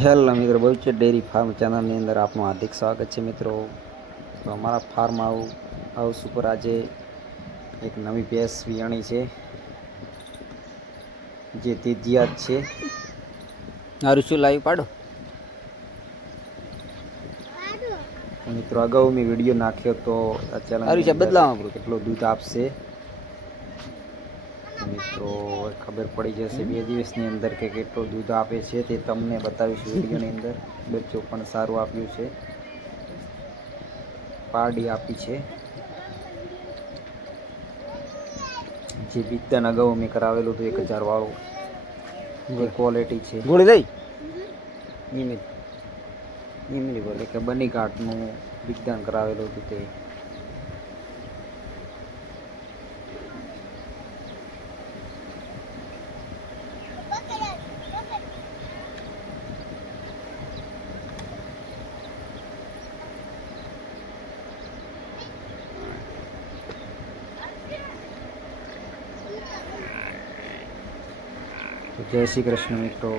Hello મિત્રો, Bahuchar dairy farm ચેનલની અંદર આપનું હાર્દિક સ્વાગત છે મિત્રો. તો અમારા ફાર્મ હાઉસ ઉપર આજે એક નવી ભેંસ વિયાણી છે, જે તેજિયાત છે. હારું શું લાવી પાડો મિત્રો અગાઉ મેં વિડીયો નાખ્યો તો આ હારું ચેનલની છે અંદર બદલાવા કેટલો દૂધ આપશે મિત્રો ખબર પડી જશે 2 દિવસની અંદર કે કેટલું દૂધ આપે છે. તે તમને બતાવીશું વિડીયોની અંદર. બચ્ચું પણ સારું આપ્યું છે, પારડી આપી છે. જે બિગદાન અગાઉ મેં કરાવેલું હતું 1000 વાળું, જે ક્વોલિટી છે. ગોળી લઈ ઈમલી બોલે કે બની ઘાટનું બિગદાન કરાવેલું હતું તે. જય શ્રી કૃષ્ણ મિત્રો.